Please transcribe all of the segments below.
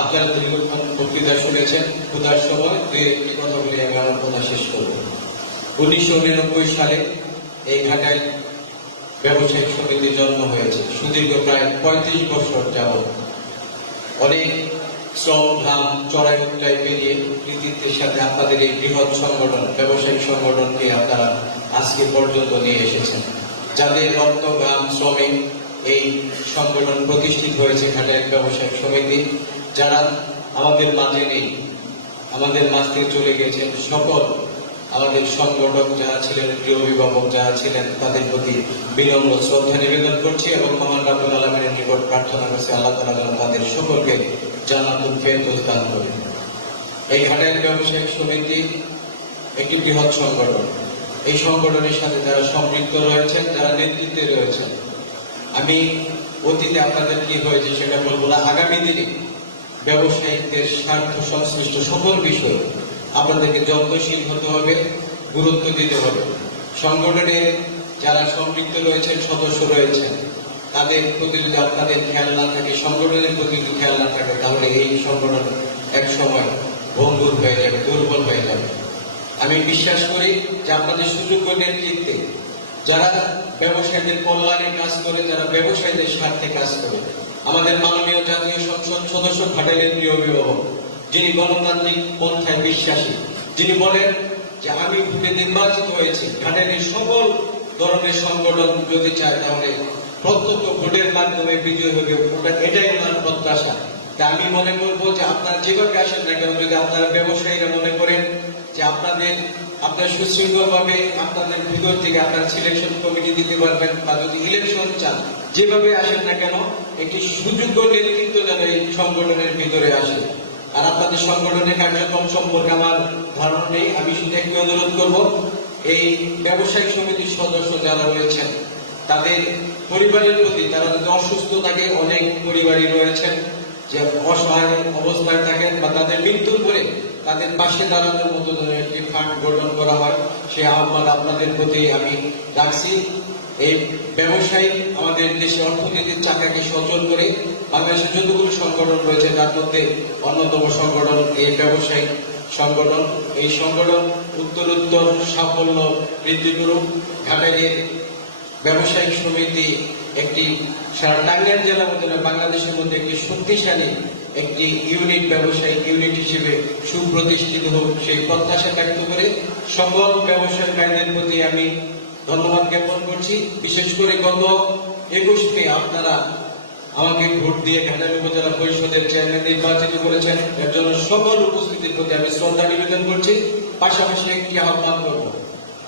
আপনারা দীর্ঘক্ষণ বক্তৃতা শুনেছেন ক্ষুধার সময় দুই একটি আমি আমার কথা শেষ করব। উনিশশো নিরানব্বই সালে এই ঘাটায় ব্যবসায়িক সমিতির জন্ম হয়েছে। সুদীর্ঘ প্রায় পঁয়ত্রিশ বছর যাবৎ অনেক শ্রম ঘাম চড়াই উচ্চাই পেরিয়ে কৃতিত্বের সাথে আপনাদের এই বৃহৎ সংগঠন, ব্যবসায়িক সংগঠনকে আপনারা আজকে পর্যন্ত নিয়ে এসেছেন। যাদের রক্ত ঘাম শ্রমে এই সংগঠন প্রতিষ্ঠিত হয়েছে ঘাটাইল ব্যবসায়িক সমিতি যারা আমাদের মাঝে নেই, আমাদের মাঝ থেকে চলে গেছেন সকল আমাদের সংগঠক যারা ছিলেন, প্রিয় অভিভাবক যারা ছিলেন, তাদের প্রতি বিনম্র শ্রদ্ধা নিবেদন করছি এবং মহান রাবুল আলমের নিকট প্রার্থনা করছি, আল্লাহ তালা যেন তাদের সকলকে জান্নাতুল ফেরদৌস দান করেন। এই ঘাটাইল ব্যবসায়িক সমিতি একটি বৃহৎ সংগঠন। এই সংগঠনের সাথে যারা সম্পৃক্ত রয়েছেন, যারা নেতৃত্বে রয়েছেন, আমি অতীতে আপনাদের কি হয়েছে সেটা বলব না। আগামী দিনে ব্যবসায়িকদের স্বার্থ সংশ্লিষ্ট সকল বিষয়ে আপনাদেরকে যত্নশীল হতে হবে, গুরুত্ব দিতে হবে। সংগঠনে যারা সম্পৃক্ত রয়েছেন, সদস্য রয়েছেন, তাদের প্রতি যদি আপনাদের খেয়াল না থাকে, সংগঠনের প্রতি যদি খেয়াল না থাকে, তাহলে এই সংগঠন এক সময় ভঙ্গুর হয়ে যাবে, দুর্বল হয়ে যাবে। আমি বিশ্বাস করি যে আপনাদের সুযোগ্য নেতৃত্বে যারা ব্যবসায়ীদের কল্যাণে কাজ করে, যারা ব্যবসায়ীদের স্বার্থে কাজ করে আমাদের মাননীয় জাতীয় সংসদ সদস্য ঘাটাইলের প্রিয় অভিভাবক যিনি গণতান্ত্রিক পন্থায় বিশ্বাসী, যিনি বলেন যে আমি ভোটে নির্বাচিত হয়েছি ঘাটাইলের সকল ধরনের সংগঠন যদি চায় তাহলে প্রত্যক্ষ ভোটের মাধ্যমে বিজয় হবে এটাই আমার প্রত্যাশা। আমি মনে করব যে আপনারা যেভাবে আসেন না কেন, যদি আপনারা ব্যবসায়ীরা মনে করেন যে আপনাদের আপনার সুশৃঙ্খল ভাবে আপনাদের ভিতর থেকে আপনার সিলেকশন কমিটি দিতে পারবেন বা যদি ইলেকশন চান, যেভাবে আসেন না কেন, একটি সুযোগ্য নেতৃত্ব যেন এই সংগঠনের ভিতরে আসে। আর আপনাদের সংগঠনের কার্যক্রম সম্পর্কে আমার ধারণা নেই, আমি শুধু একটি অনুরোধ করব, এই ব্যবসায়িক সমিতির সদস্য যারা রয়েছেন, তাদের পরিবারের প্রতি, তারা যদি অসুস্থ থাকে, অনেক পরিবারই রয়েছেন, যে অসহায় অবস্থায় থাকেন বা তাদের মৃত্যুর পরে তাদের পাশে দাঁড়ানোর মতো যেন একটি গঠন করা হয় সেই আহ্বান আপনাদের প্রতি আমি রাখছি। এই ব্যবসায়ী আমাদের দেশে অর্থনীতির চাকাকে সচল করে বাংলাদেশের যতগুলো সংগঠন রয়েছে, তার মধ্যে অন্যতম সংগঠন এই ব্যবসায়ী সংগঠন। এই সংগঠন উত্তরোত্তর সাফল্য বৃদ্ধি করুক। ঘাটাইয়ের ব্যবসায়িক সমিতি একটি সারা টাঙ্গাইল জেলার মধ্যে বাংলাদেশের মধ্যে একটি শক্তিশালী একটি ইউনিট ব্যবসায়িক ইউনিট হিসেবে সুপ্রতিষ্ঠিত হোক, সেই প্রত্যাশা ব্যক্ত করে সকল ব্যবসায়ীদের প্রতি আমি ধন্যবাদ জ্ঞাপন করছি। বিশেষ করে গত একুশ মে আপনারা আমাকে ভোট দিয়ে ঘাটাল উপজেলা পরিষদের চেয়ারম্যান নির্বাচিত করেছেন। এর জন্য সকল উপস্থিতির প্রতি আমি শ্রদ্ধা নিবেদন করছি। পাশাপাশি একটি আহ্বান করব।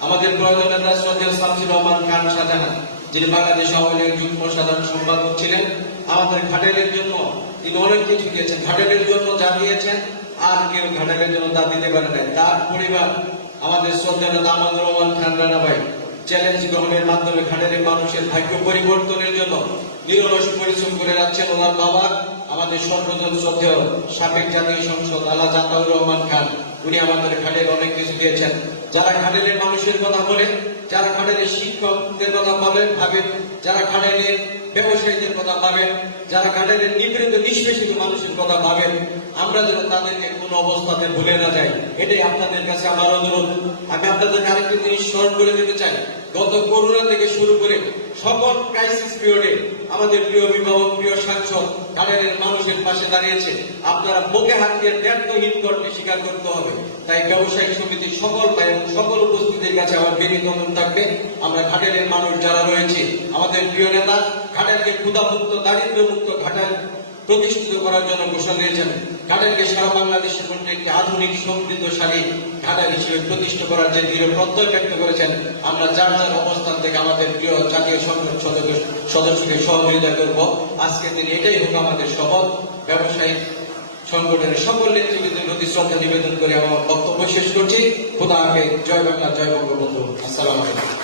আমাদের প্রয়োজন নেতা শ্রদ্ধেয় শামসুর রহমান খান শাহজাহান যিনি বাংলাদেশ আওয়ামী লীগের যুগ্ম সাধারণ সম্পাদক ছিলেন। আমাদের ঘাটালের জন্য তিনি অনেক কিছু দিয়েছেন ঘাটালের জন্য যা দিয়েছেন, আর কেউ ঘাটালের জন্য তা দিতে পারে না তার পরিবার, আমাদের শ্রদ্ধেয় নেতা রহমান খান রানা ভাই চ্যালেঞ্জ গ্রহণের মাধ্যমে ঘাটালের মানুষের ভাগ্য পরিবর্তনের জন্য নিরলস পরিশ্রম করে যাচ্ছেন ওনার বাবা। আমাদের সর্বজন শ্রদ্ধেয় সাবেক জাতীয় সংসদ আলা জাকাউর রহমান খান, উনি আমাদের ঘাটের অনেক কিছু দিয়েছেন। যারা ঘাটেলের মানুষের কথা বলেন, যারা ঘাটেলের শিক্ষকদের কথা বলেন, ভাবেন যারা ঘাটেলের ব্যবসায়ীদের কথা ভাবেন, যারা ঘাটেলের নিপীড়িত নিষ্পেষিত মানুষের কথা ভাবেন, আমরা যেন তাদেরকে কোনো অবস্থাতে ভুলে না যাই। এটাই আপনাদের কাছে আমার অনুরোধ। আমি আপনাদের আরেকটি জিনিস স্মরণ করে দিতে চাই। গত করোনা থেকে শুরু করে সকল ক্রাইসিস পিরিয়ডে আমাদের প্রিয় অভিভাবক, প্রিয় সাংসদ কানাডের মানুষের পাশে দাঁড়িয়েছে। আপনারা বুকে হাত দিয়ে ব্যর্থহীন করতে স্বীকার করতে হবে। তাই ব্যবসায়িক সমিতির সকল সকল উপস্থিতির কাছে আমার বিনীত অনুরোধ থাকবে। আমরা ঘাটের মানুষ যারা রয়েছে, আমাদের প্রিয় নেতা, ঘাটেরকে ক্ষুধামুক্ত, দারিদ্র্যমুক্ত ঘাটাল প্রতিষ্ঠিত করার জন্য ঘোষণা দিয়েছেন। ঘাটালকে সারা বাংলাদেশের মধ্যে একটি আধুনিক সমৃদ্ধশালী ঘাটাল হিসেবে প্রতিষ্ঠা করার যে দৃঢ় প্রত্যয় ব্যক্ত করেছেন, আমরা যার যার অবস্থান থেকে আমাদের প্রিয় জাতীয় সংসদ সদস্য সদস্যকে সহযোগিতা করব। আজকে তিনি এটাই হোক আমাদের শপথ। ব্যবসায়ী সংগঠনের সকল নেতৃবৃন্দের প্রতি শ্রদ্ধা নিবেদন করে আমার বক্তব্য শেষ করছি। খোদা আগে জয় বাংলা, জয় বঙ্গবন্ধু। আসসালাম আলাইকুম।